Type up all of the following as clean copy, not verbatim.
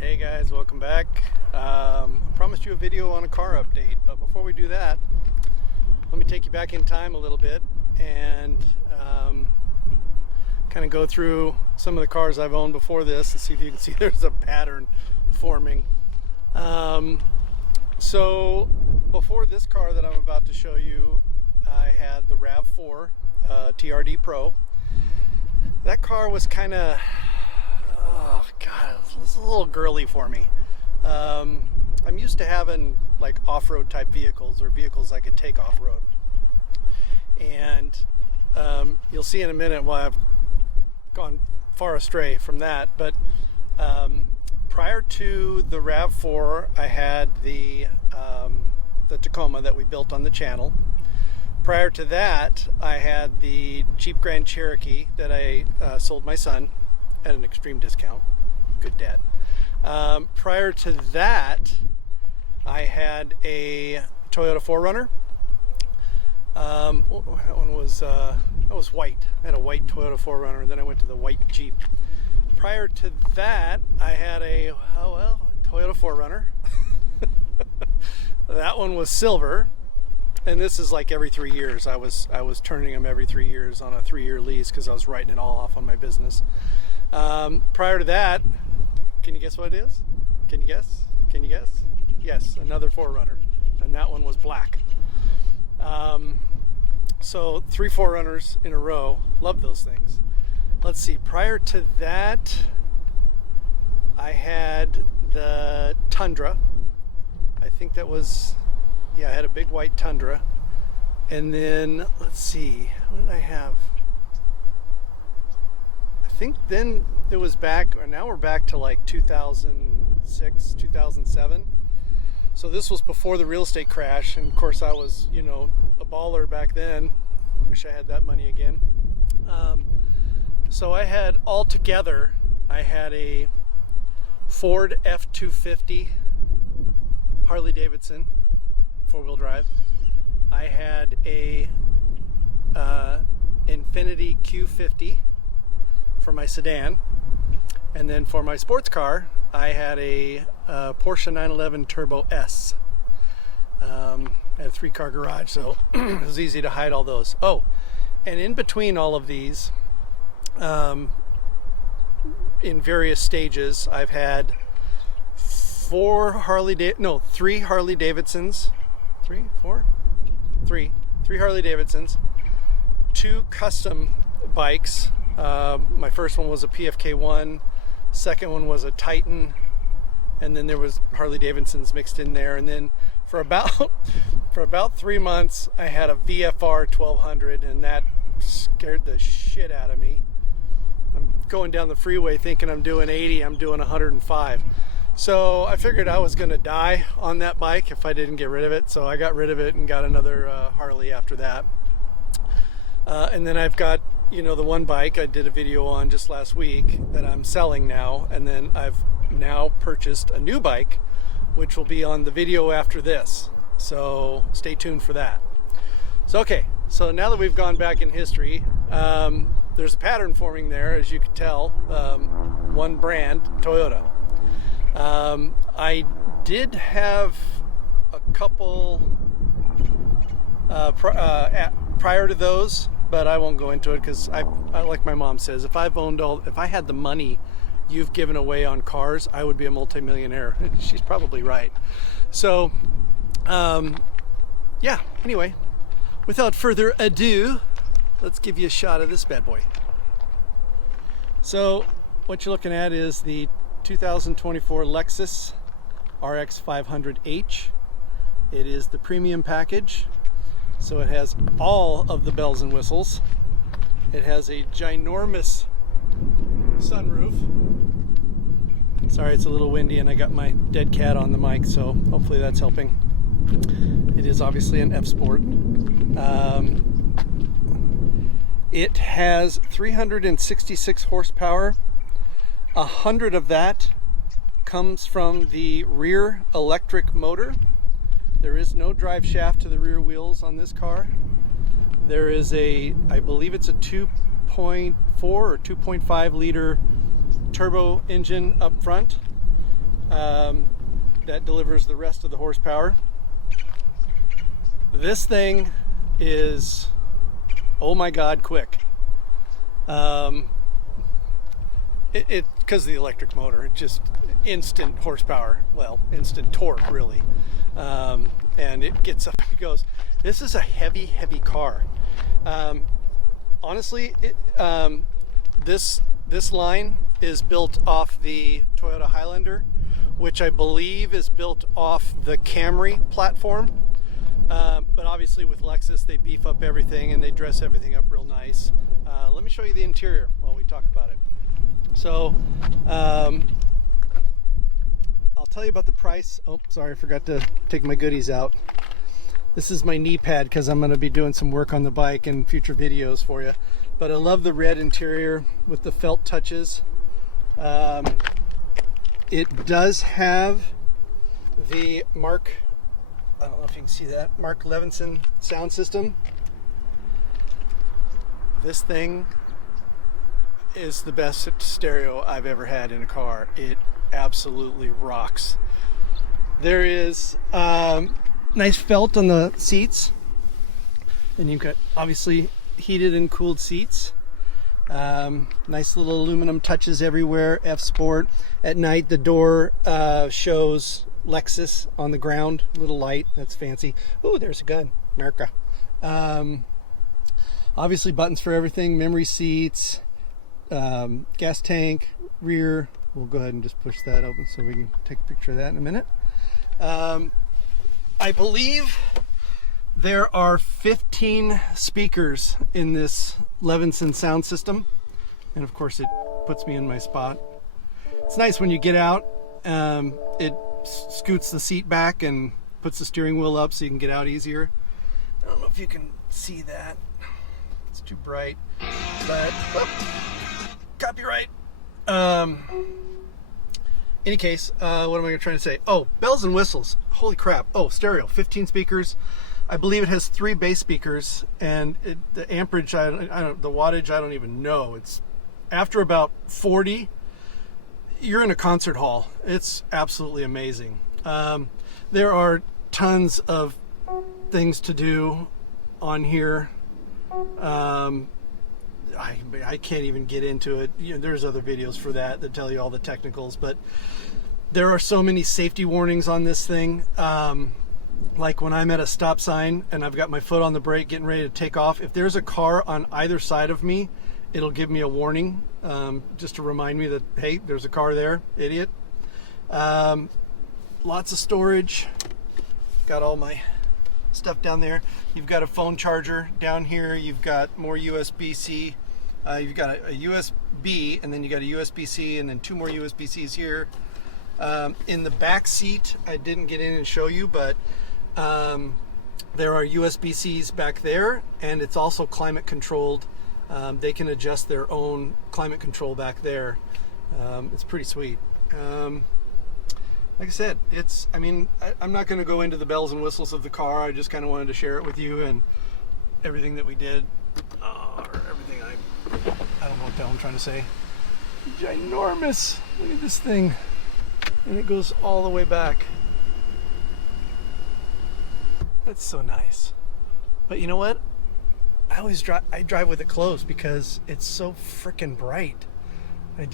Hey guys, welcome back. Promised you a video on a car update, but before we do that, let me take you back in time a little bit and kind of go through some of the cars I've owned before this and see if you can see there's a pattern forming. So before this car that I'm about to show you, I had the RAV4 TRD Pro. That car was kind of, oh god, it was a little girly for me. I'm used to having like off-road type vehicles or vehicles I could take off-road. And you'll see in a minute why I've gone far astray from that. But prior to the RAV4, I had the Tacoma that we built on the channel. Prior to that, I had the Jeep Grand Cherokee that I sold my son at an extreme discount. Good dad. Prior to that, I had a Toyota 4Runner. That one was white. I had a white Toyota 4Runner, and then I went to the white Jeep. Prior to that, I had a Toyota 4Runner. That one was silver, and this is like every 3 years. I was turning them every 3 years on a 3-year lease because I was writing it all off on my business. Prior to that, can you guess what it is? Can you guess? Can you guess? Yes, another 4Runner, and that one was black. So 3 4Runners in a row. Love those things. Let's see. Prior to that, I had the Tundra. I think that was, I had a big white Tundra. And then, let's see, what did I have? I think then it was back, or now we're back to like 2006, 2007. So this was before the real estate crash. And of course I was, a baller back then. Wish I had that money again. So I had altogether, I had a Ford F-250 Harley Davidson 4-wheel drive. I had a Infiniti Q50 for my sedan, and then for my sports car I had a Porsche 911 Turbo S. I had a 3-car garage, so it was easy to hide all those. Oh, and in between all of these, in various stages, I've had 3 Harley Davidsons, 3 Harley Davidsons, 2 custom bikes. My first one was a PFK1, second one was a Titan, and then there was Harley Davidsons mixed in there. And then for about 3 months, I had a VFR 1200, and that scared the shit out of me. I'm going down the freeway thinking I'm doing 80, I'm doing 105. So I figured I was going to die on that bike if I didn't get rid of it. So I got rid of it and got another Harley after that. And then I've got, the one bike I did a video on just last week that I'm selling now. And then I've now purchased a new bike, which will be on the video after this. So stay tuned for that. So, okay. So now that we've gone back in history, there's a pattern forming there, as you can tell. One brand, Toyota. I did have a couple prior to those, but I won't go into it because I like my mom says, if I had the money you've given away on cars, I would be a multimillionaire. She's probably right. So, anyway, without further ado, let's give you a shot of this bad boy. So, what you're looking at is the 2024 Lexus RX 500H. It is the premium package, so it has all of the bells and whistles. It has a ginormous sunroof. Sorry, it's a little windy and I got my dead cat on the mic, so hopefully that's helping. It is obviously an F-Sport. It has 366 horsepower. 100 of that comes from the rear electric motor. There is no drive shaft to the rear wheels on this car. There is I believe it's a 2.4 or 2.5 liter turbo engine up front, that delivers the rest of the horsepower. This thing is, oh my God, quick. Because of the electric motor, it just instant horsepower, well, instant torque really, and it gets up and goes. This is a heavy car. Honestly, this line is built off the Toyota Highlander, which I believe is built off the Camry platform, but obviously with Lexus they beef up everything and they dress everything up real nice. Let me show you the interior while we talk about it. So I'll tell you about the price. Oh, sorry, I forgot to take my goodies out. This is my knee pad because I'm going to be doing some work on the bike in future videos for you. But I love the red interior with the felt touches. It does have the Mark, I don't know if you can see that, Mark Levinson sound system. This thing is the best stereo I've ever had in a car. It absolutely rocks. There is nice felt on the seats, and you've got obviously heated and cooled seats. Nice little aluminum touches everywhere. F Sport. At night the door shows Lexus on the ground, little light, that's fancy. Ooh, there's a gun, America. Obviously buttons for everything, memory seats, gas tank, rear. We'll go ahead and just push that open so we can take a picture of that in a minute. I believe there are 15 speakers in this Levinson sound system, and of course it puts me in my spot. It's nice when you get out. It scoots the seat back and puts the steering wheel up so you can get out easier. I don't know if you can see that. It's too bright, but copyright. Any case, what am I trying to say? Oh, bells and whistles. Holy crap. Oh, stereo, 15 speakers. I believe it has 3 bass speakers, and the amperage, the wattage, I don't even know. It's after about 40, you're in a concert hall. It's absolutely amazing. There are tons of things to do on here. I can't even get into it. You know, there's other videos for that tell you all the technicals, but there are so many safety warnings on this thing. Like when I'm at a stop sign and I've got my foot on the brake getting ready to take off, if there's a car on either side of me, it'll give me a warning, just to remind me that, hey, there's a car there, idiot. Lots of storage. Got all my stuff down there. You've got a phone charger down here. You've got more USB-C. You've got a USB, and then you got a USB-C, and then 2 more USB-Cs here. In the back seat, I didn't get in and show you, but there are USB-Cs back there, and it's also climate controlled. They can adjust their own climate control back there. It's pretty sweet. Like I said, I'm not going to go into the bells and whistles of the car. I just kind of wanted to share it with you and everything that we did, or everything I don't know what the hell I'm trying to say. Ginormous. Look at this thing. And it goes all the way back. That's so nice. But you know what? I drive with it closed because it's so freaking bright. I'm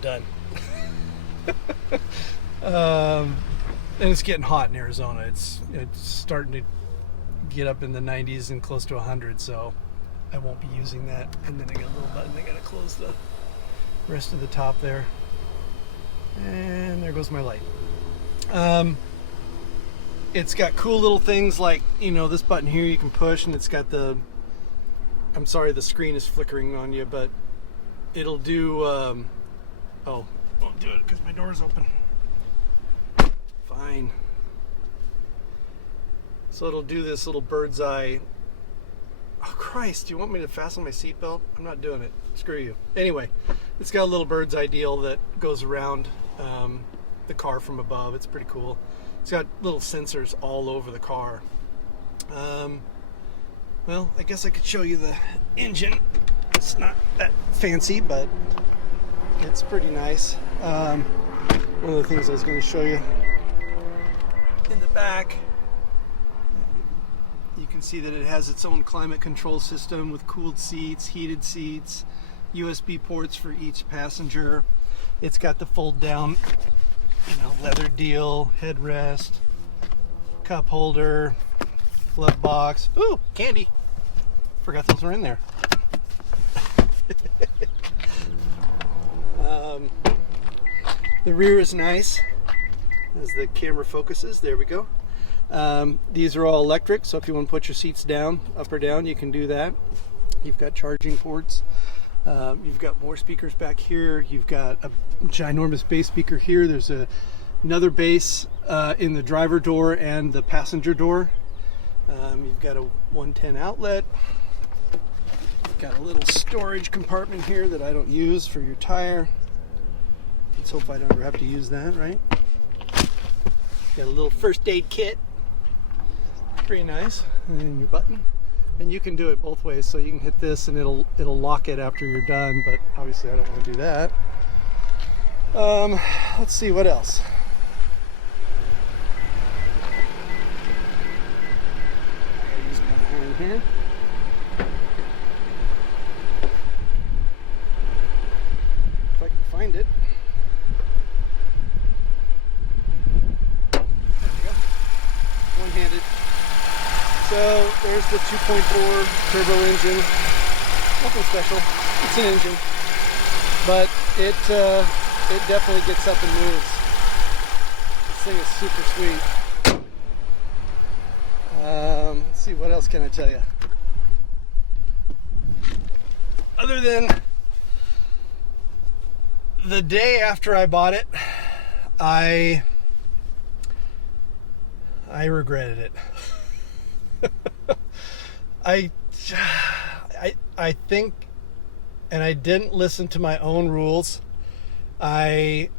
done. And it's getting hot in Arizona. It's starting to get up in the 90s and close to 100, so I won't be using that. And then I got a little button. I gotta close the rest of the top there. And there goes my light. It's got cool little things like, this button here you can push, and it's got I'm sorry the screen is flickering on you, but it'll do, oh, won't do it because my door's open. Fine. So it'll do this little bird's eye. Oh Christ, do you want me to fasten my seatbelt? I'm not doing it. Screw you. Anyway, it's got a little bird's eye deal that goes around the car from above. It's pretty cool. It's got little sensors all over the car. Well, I guess I could show you the engine. It's not that fancy, but It's pretty nice. One of the things I was going to show you in the back, you can see that it has its own climate control system with cooled seats, heated seats, USB ports for each passenger. It's got the fold down, leather deal, headrest, cup holder, glove box. Ooh, candy. Forgot those were in there. The rear is nice as the camera focuses. There we go. These are all electric, so if you want to put your seats down, up or down, you can do that. You've got charging ports. You've got more speakers back here. You've got a ginormous bass speaker here. There's another bass in the driver door and the passenger door. You've got a 110 outlet. You've got a little storage compartment here that I don't use for your tire. Let's hope I don't ever have to use that, right? Got a little first aid kit. Pretty nice. And then your button. And you can do it both ways, so you can hit this and it'll lock it after you're done, but obviously I don't want to do that. Let's see what else. I use my hand here. If I can find it. There we go. One-handed. So there's the 2.4 turbo engine. Nothing special. It's an engine, but it definitely gets up and moves. This thing is super sweet. Let's see, what else can I tell you? Other than the day after I bought it, I regretted it. I think, and I didn't listen to my own rules. I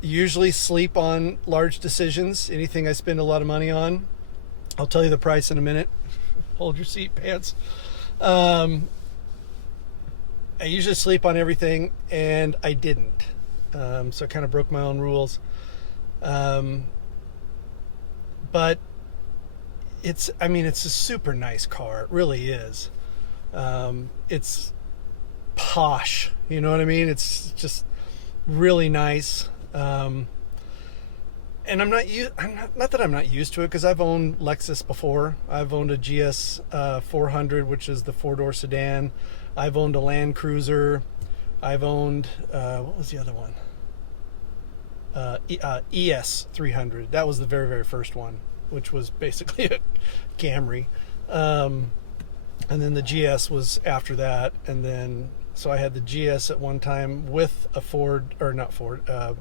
usually sleep on large decisions, anything I spend a lot of money on. I'll tell you the price in a minute. Hold your seat pants. I usually sleep on everything, and I didn't. So I kind of broke my own rules. But it's a super nice car. It really is. It's posh, you know what I mean? It's just really nice. And I'm not that I'm not used to it, because I've owned Lexus before. I've owned a GS 400, which is the 4-door sedan. I've owned a Land Cruiser. I've owned what was the other one? ES 300. That was the very, very first one, which was basically a Camry. And then the GS was after that, and then so I had the GS at one time with a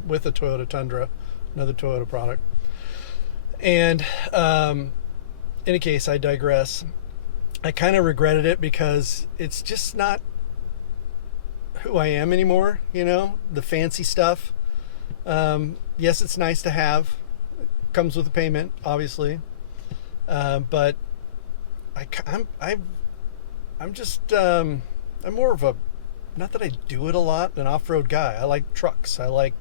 with a Toyota Tundra, another Toyota product. And in any case, I digress. I kind of regretted it because it's just not who I am anymore, the fancy stuff. Yes, it's nice to have. It comes with a payment, obviously. But I'm more of a, not that I do it a lot, an off-road guy. I like trucks. I like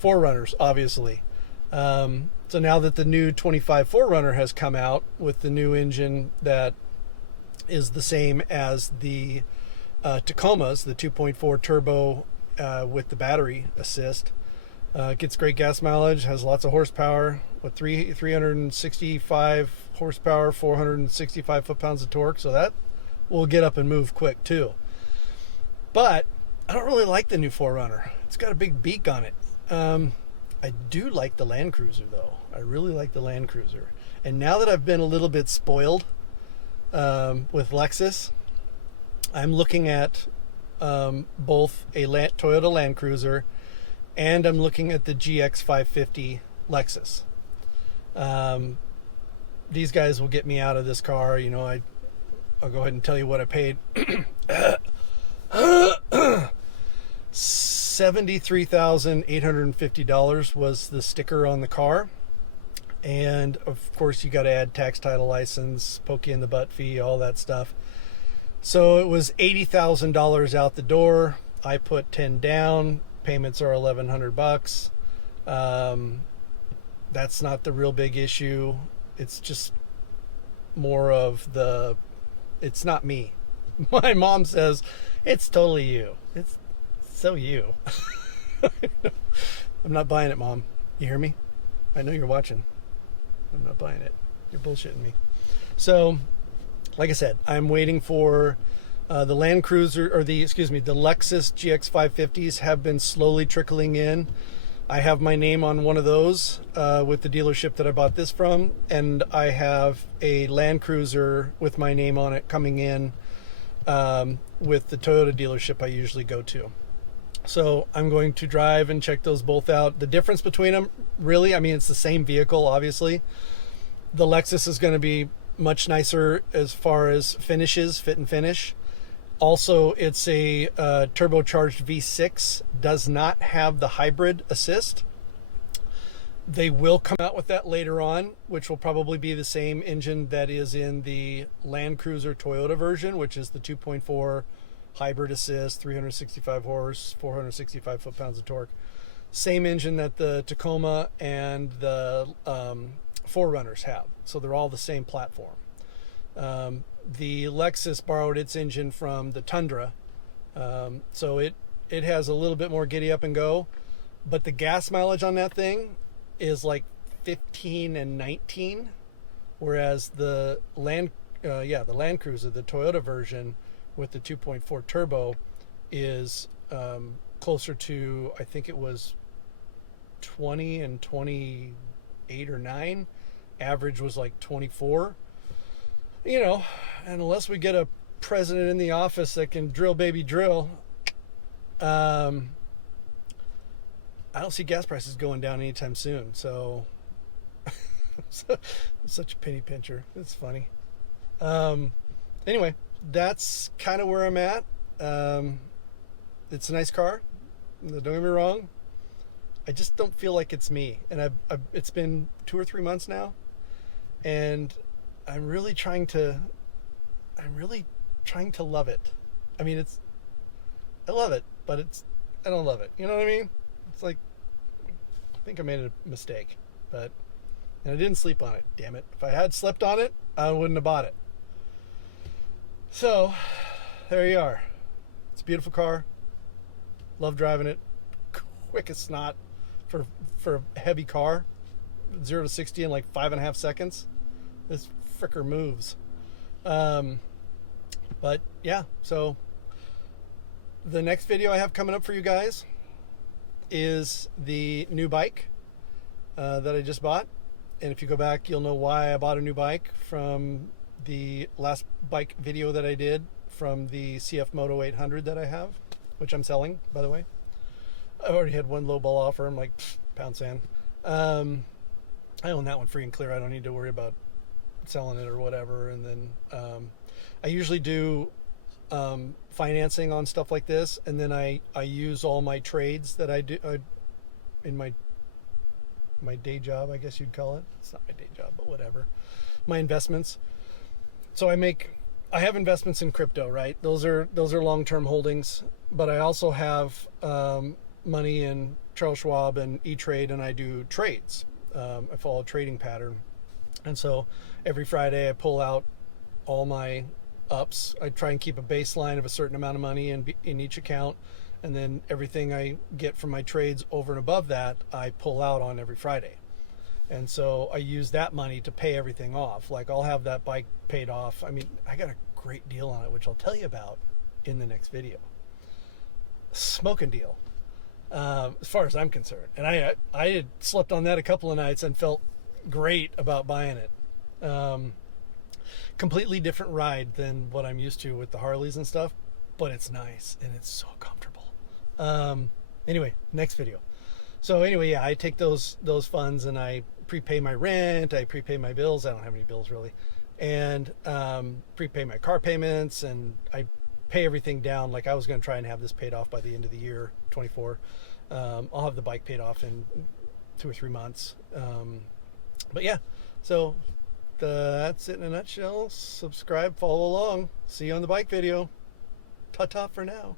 4Runners, obviously. So now that the new 25 4Runner has come out with the new engine that is the same as the Tacoma's, the 2.4 turbo with the battery assist, gets great gas mileage, has lots of horsepower, with 365 horsepower, 465 foot-pounds of torque, so that will get up and move quick too. But I don't really like the new 4Runner. It's got a big beak on it. I do like the Land Cruiser though. I really like the Land Cruiser. And now that I've been a little bit spoiled with Lexus, I'm looking at both a Toyota Land Cruiser, and I'm looking at the GX 550 Lexus. These guys will get me out of this car. I'll go ahead and tell you what I paid. $73,850 was the sticker on the car, and of course you got to add tax, title, license, pokey in the butt fee, all that stuff. So it was $80,000 out the door. I put 10 down. Payments are $1,100. That's not the real big issue. It's just more of the, it's not me. My mom says, it's totally you. It's so you. I'm not buying it, Mom. You hear me? I know you're watching. I'm not buying it. You're bullshitting me. So, like I said, I'm waiting for the Land Cruiser, or the Lexus GX 550s have been slowly trickling in. I have my name on one of those with the dealership that I bought this from, and I have a Land Cruiser with my name on it coming in with the Toyota dealership I usually go to. So I'm going to drive and check those both out. The difference between them, really, I mean, it's the same vehicle, obviously. The Lexus is going to be much nicer as far as finishes, fit and finish. Also, it's a turbocharged V6, does not have the hybrid assist. They will come out with that later on, which will probably be the same engine that is in the Land Cruiser Toyota version, which is the 2.4 hybrid assist, 365 horse, 465 foot-pounds of torque. Same engine that the Tacoma and the 4Runners have. So they're all the same platform. The Lexus borrowed its engine from the Tundra. So it has a little bit more giddy up and go. But the gas mileage on that thing is like 15 and 19. Whereas the Land Cruiser, the Toyota version, with the 2.4 turbo is closer to, I think it was 20 and 28 or 9. Average was like 24. You know, and unless we get a president in the office that can drill baby drill, I don't see gas prices going down anytime soon. So I'm such a penny pincher. It's funny. Anyway, that's kind of where I'm at. It's a nice car. Don't get me wrong. I just don't feel like it's me. And it's been 2 or 3 months now. And I'm really trying to love it. I mean, I love it, but I don't love it. You know what I mean? It's like, I think I made a mistake, and I didn't sleep on it. Damn it. If I had slept on it, I wouldn't have bought it. So, there you are. It's a beautiful car. Love driving it. Quick as snot for a heavy car. 0 to 60 in like 5.5 seconds. This fricker moves. But yeah, so the next video I have coming up for you guys is the new bike that I just bought. And if you go back, you'll know why I bought a new bike from the last bike video that I did from the CF Moto 800 that I have, which I'm selling, by the way. I already had one low ball offer. I'm like, pound sand. I own that one free and clear. I don't need to worry about selling it or whatever. And then I usually do financing on stuff like this, and then I use all my trades that I do in my day job, I guess you'd call it. It's not my day job, but whatever. My investments. So I have investments in crypto, right? Those are long-term holdings, but I also have money in Charles Schwab and E-Trade, and I do trades. I follow a trading pattern. And so every Friday I pull out all my ups. I try and keep a baseline of a certain amount of money in each account. And then everything I get from my trades over and above that, I pull out on every Friday. And so I use that money to pay everything off. Like, I'll have that bike paid off. I mean, I got a great deal on it, which I'll tell you about in the next video. Smoking deal. As far as I'm concerned. And I had slept on that a couple of nights and felt great about buying it. Completely different ride than what I'm used to with the Harleys and stuff, but it's nice and it's so comfortable. Anyway, next video. So anyway, yeah, I take those funds and I prepay my rent, I prepay my bills. I don't have any bills really, and prepay my car payments, and I pay everything down. Like, I was going to try and have this paid off by the end of the year, 24. I'll have the bike paid off in 2 or 3 months. But yeah, so that's it in a nutshell. Subscribe, follow along. See you on the bike video. Ta-ta for now.